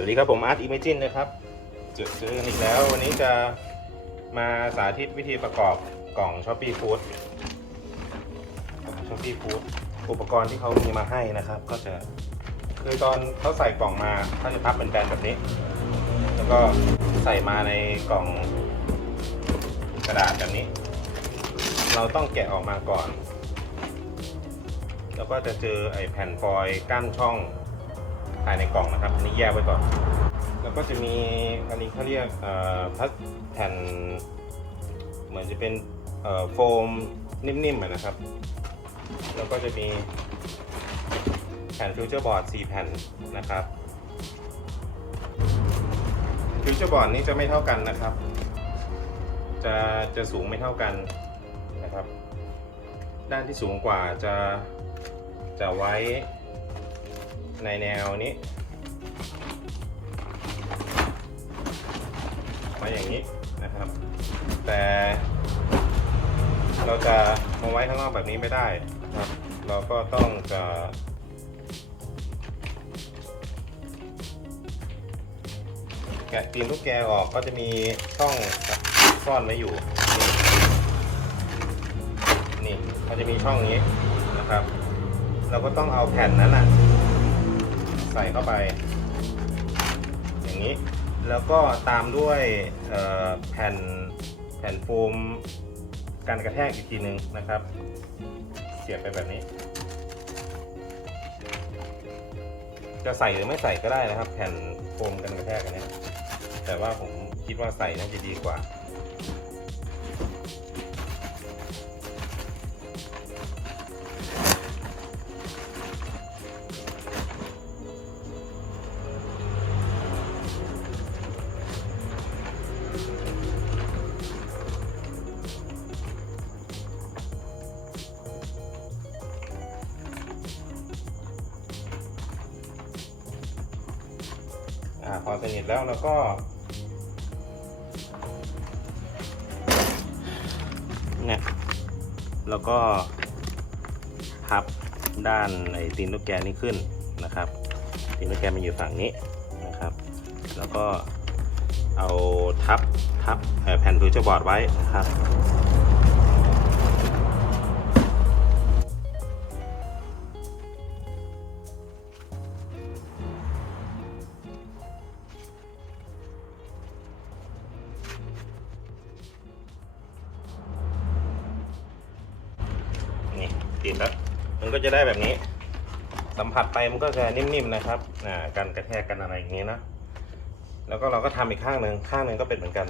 สวัสดีครับผมอาร์ตอิมเมจินนะครับเจอเจอกันอีกแล้ว วันนี้จะมาสาธิตวิธีประกอบกล่องช้อปปี้ฟู้ดช้อปปี้ฟู้ดอุปกรณ์ที่เขามีมาให้นะครับ ก็จะคือตอนเขาใส่กล่องมาเขาจะพับเป็นแบนแบบนี้ แล้วก็ใส่มาในกล่องกระดาษแบบนี้ เราต้องแกะออกมาก่อน แล้วก็จะเจอไอ้แผ่นฟอยล์กั้นช่องายในกล่องนะครับอันนี้แยกไว้ก่อน แล้วก็จะมีอันนี้เขาเรียกพลาสแผ่นเหมือนจะเป็นโฟมนิ่มๆนะครับ แล้วก็จะมีแผ่นฟิวเจอร์บอร์ด4แผ่นนะครับฟิวเจอร์บอร์ดนี้จะไม่เท่ากันนะครับ จะจะสูงไม่เท่ากันนะครับ ด้านที่สูงกว่าจะจะไว้ ในแนวนี้ไว้อย่างนี้นะครับ แต่เราจะมาไว้ข้างนอกแบบนี้ไม่ได้ครับ เราก็ต้องจะแกะตีนลูกแกออกก็จะมีช่องซ่อนไว้อยู่ นี่นี่มันจะมีช่องนี้นะครับ เราก็ต้องเอาแผ่นนั้นนะ ใส่เข้าไป อย่างนี้ แล้วก็ตามด้วยแผ่นแผ่นโฟมกันกระแทกอีกทีหนึ่งนะครับ เสียบไปแบบนี้ จะใส่หรือไม่ใส่ก็ได้นะครับ แผ่นโฟมกันกระแทกอันเนี้ยแต่ว่าผมคิดว่าใส่น่าจะดีกว่า อ่าพอสนิทแล้วเราก็ เนี่ยแล้วก็พับด้านไอ้ตีนลูกแกนี้ขึ้นนะครับตีนลูกแกมันอยู่ฝั่งนี้นะครับ แล้วก็เอาทับทับแผ่นฟิวเจอร์บอร์ดไว้นะครับ ติดแล้ว มันก็จะได้แบบนี้ สัมผัสไปมันก็จะนิ่มๆนะครับอ่าการกระแทกกันอะไรอย่างนี้นะแล้วก็เราก็ทำอีกข้างหนึ่งข้างหนึ่งก็เป็นเหมือนกัน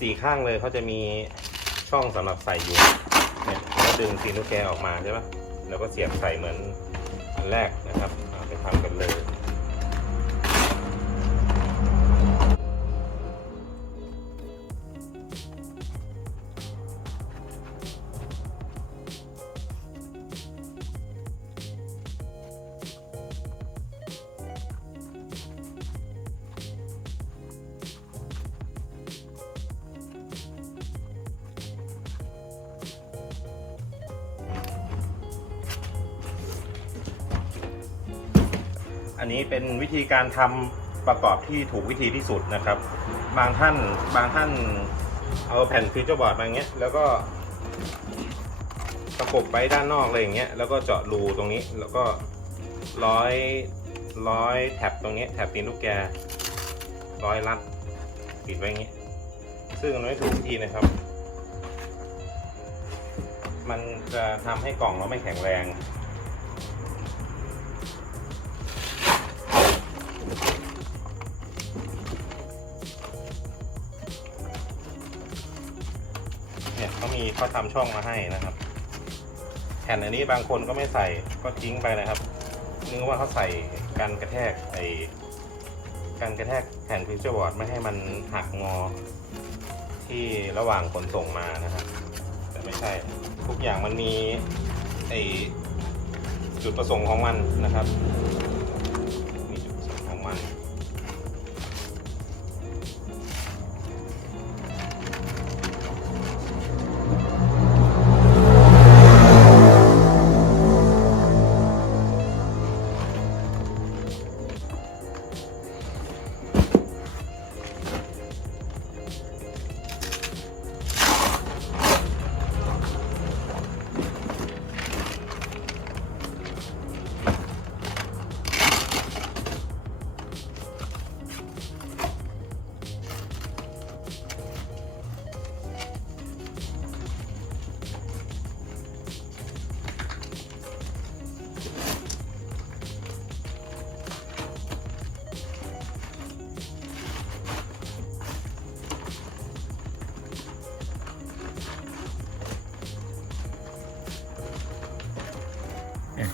สี่ข้างเลยเขาจะมีช่องสำหรับใส่อยู่เนี่ยแล้วดึงซีนุแกออกมาใช่ปะแล้วก็เสียบใส่เหมือนอันแรกนะครับไปทำกันเลย อันนี้เป็นวิธีการทำประกอบที่ถูกวิธีที่สุดนะครับ บางท่านบางท่านเอาแผ่นฟิวเจอร์บอร์ดมาอย่างเงี้ยแล้วก็ประกบไว้ด้านนอกเลยอย่างเงี้ยแล้วก็เจาะรูตรงนี้แล้วก็ร้อยร้อยแท็บตรงนี้แท็บตีนลูกแกร้อยรัดปิดไว้อย่างงี้ ซึ่งมันไม่ถูกวิธีนะครับ มันจะทำให้กล่องเราไม่แข็งแรง มีเขาทำช่องมาให้นะครับ แผ่นอันนี้บางคนก็ไม่ใส่ก็ทิ้งไปนะครับนึกว่าเขาใส่กันกระแทกไอ้กันกระแทกแผ่นฟิวเจอร์บอร์ดไม่ให้มันหักงอที่ระหว่างขนส่งมานะครับแต่ไม่ใช่ทุกอย่างมันมีไอ้จุดประสงค์ของมันนะครับ มีจุดประสงค์ของมัน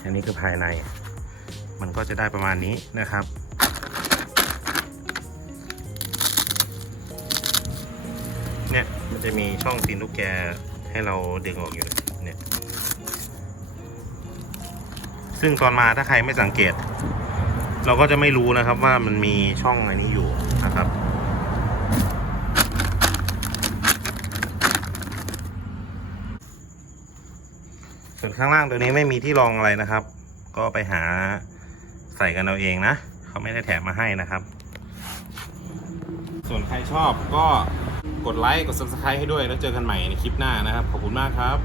อันนี้คือภายใน มันก็จะได้ประมาณนี้นะครับ เนี่ยมันจะมีช่องตีนลูกแกให้เราดึงออกอยู่เนี่ย ซึ่งตอนมาถ้าใครไม่สังเกต เราก็จะไม่รู้นะครับว่ามันมีช่องอันนี้อยู่นะครับ ส่วนข้างล่างตัวนี้ไม่มีที่รองอะไรนะครับ ก็ไปหาใส่กันเอาเองนะเขาไม่ได้แถมมาให้นะครับ ส่วนใครชอบก็กดไลค์กด subscribe ให้ด้วยแล้วเจอกันใหม่ในคลิปหน้านะครับ ขอบคุณมากครับ